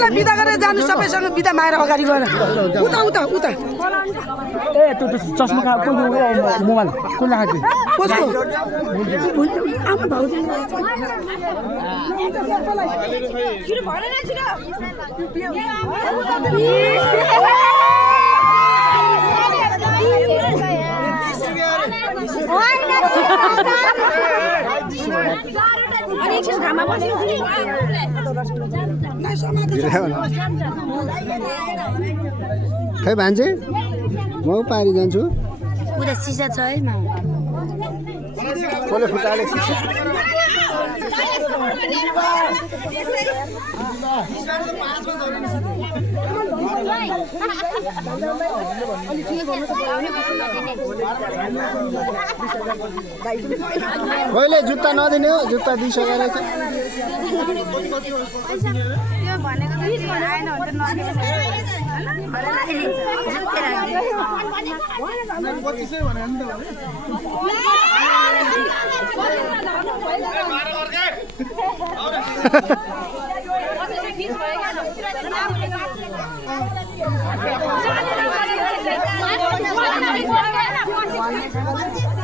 सबैलाई बिदा गरेर जानु सबैसँग बिदा मागेर अगाडि गएर उता उता उता ए त्यो चस्मा को मोबाइल कुन राखेको कसको आमा भाउजू छिटो भएन छिटो खै भान्जे म पारी जान्छु पुरा सिसा छ है म कसले फुटाले सिसा कहिले जुत्ता नदिने हो जुत्ता दिइसकेर चाहिँ त्यो भनेको त आएन भने त